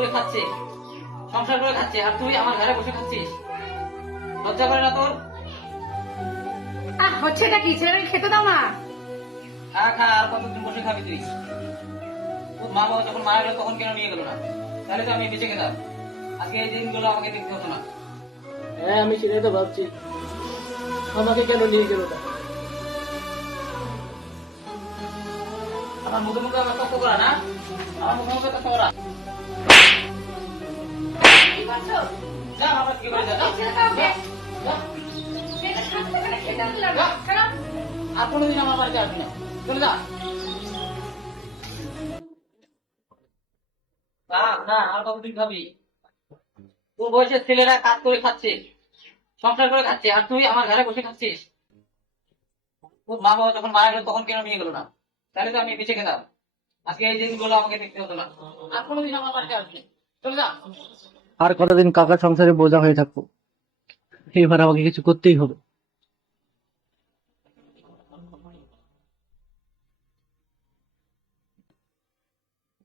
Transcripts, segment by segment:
করে খাচ্ছে, সংসার করে খাচ্ছে, আর তুই আমার ঘরে বসে খাচ্ছিস। লজ্জা করে না তোর? হচ্ছেটা কি? ছেলেটাকে খেতে দাও না। খা খা, আর কতদিন বসে খাবি তুই? তোর মা বাবা যখন মারা গেল তখন কেন নিয়ে গেল না? তাহলে তো আমি বেঁচে খেতাম, আজকে এই দিনগুলো আমাকে দেখতে হতো না। হ্যাঁ, আমি সেটাই তো ভাবছি, আমাকে কেন নিয়ে গেল না। আমার মুখে মুখে আবার তর্ক করা না, আমার মুখে মুখে তর্ক করা। কি করছো? যা বাবা, কি করে যা, যা, এই ছেলেটাকে যা। ছেলেটা সাথে সাথে খেতে দিলাম না। কেন? আর কোনোদিন আমার বাড়িতে আসবি না, চলে যা। না, আর কতদিন খাবি? তোর বয়সের ছেলেরা কাজ করে খাচ্ছে, সংসার করে খাচ্ছে, আর তুই আমার ঘরে বসে খাচ্ছিস। তোর মা বাবা যখন মারা গেল তখন কেন নিয়ে গেল না? তাহলে তো আমি বেঁচে খেতাম, আজকে এই দিনগুলো আমাকে দেখতে হতো না। আর কোনোদিন আমার বাড়িতে আসবি না, চলে যা। আর কতদিন কাকার সংসারে বোঝা হয়ে থাকবো, এবার আমাকে কিছু করতেই হবে।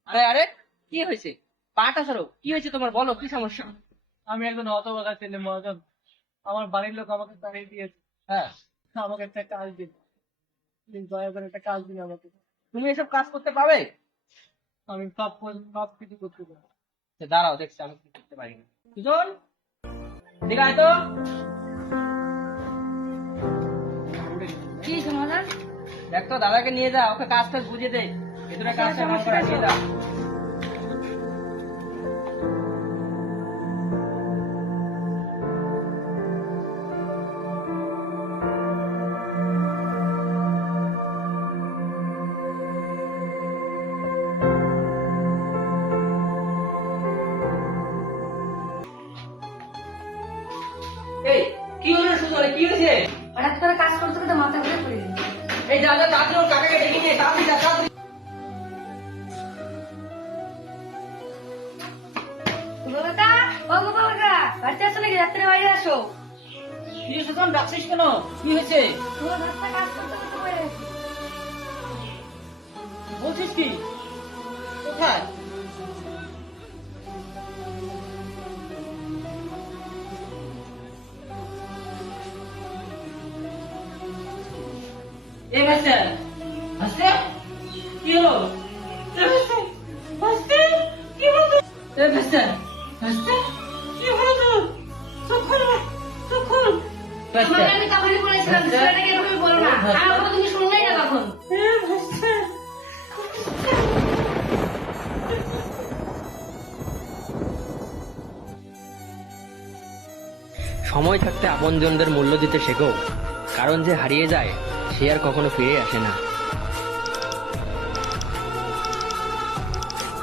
আরে আরে, কি হয়েছে? পাটা সরো, কি হয়েছে তোমার? বলো, কি সমস্যা? আমি একজন হতভাগা ছেলে মহাজন, আমার বাড়ির লোক আমাকে তাড়িয়ে দিয়েছে। হ্যাঁ, আমাকে একটা কাজ দিন, প্লিজ দয়া করে একটা কাজ দিন আমাকে। তুমি এসব কাজ করতে পারবে? আমি সব কিছু করতে পারবো। দাঁড়াও, দেখছি আমি কি করতে পারি। সুজন, এদিকে আয় তো। কি সমাধান? দেখ তো, দাদাকে নিয়ে যা, ওকে কাজ টাজ বুঝিয়ে দে, ভেতরে কাজ টাজ আমার করে নিয়ে যা। এই, কি হলো সুজন? কি হয়েছে? হঠাৎ করে কাজ করতে করতে মাথা ঘুরে পড়ে গেছে। এই যা যা, তাড়াতাড়ি ওর কাকাকে ডেকে নিয়ে তাড়াতাড়ি যা, তাড়াতাড়ি। গোপালদা, ও গোপালদা, বাড়িতে আসো নাকি? রাত্রে বাইরে আসো। কি সুজন, ডাকছিস কেন? কি হয়েছে? তোমার ভাতটা কাজ করতে করতে পড়ে গেছে। বলছিস কি? কোথায়? এ ভাসতে ভাসতে, কি হলো? এ ভাসতে ভাসতে, কি হলো? এ ভাসতে ভাসতে, কি হলো তোর? চোখ খোল, চোখ খোল। তোমাকে আমি তখনই বলেছিলাম ছেলেটাকে এভাবে বলো না। আমার কথা তুমি শুনলেই না তখন। এ ভাসতে। সময় থাকতে আপনজনদের মূল্য দিতে শেখো, কারণ যে হারিয়ে যায় সে আর কখনো ফিরে আসে না।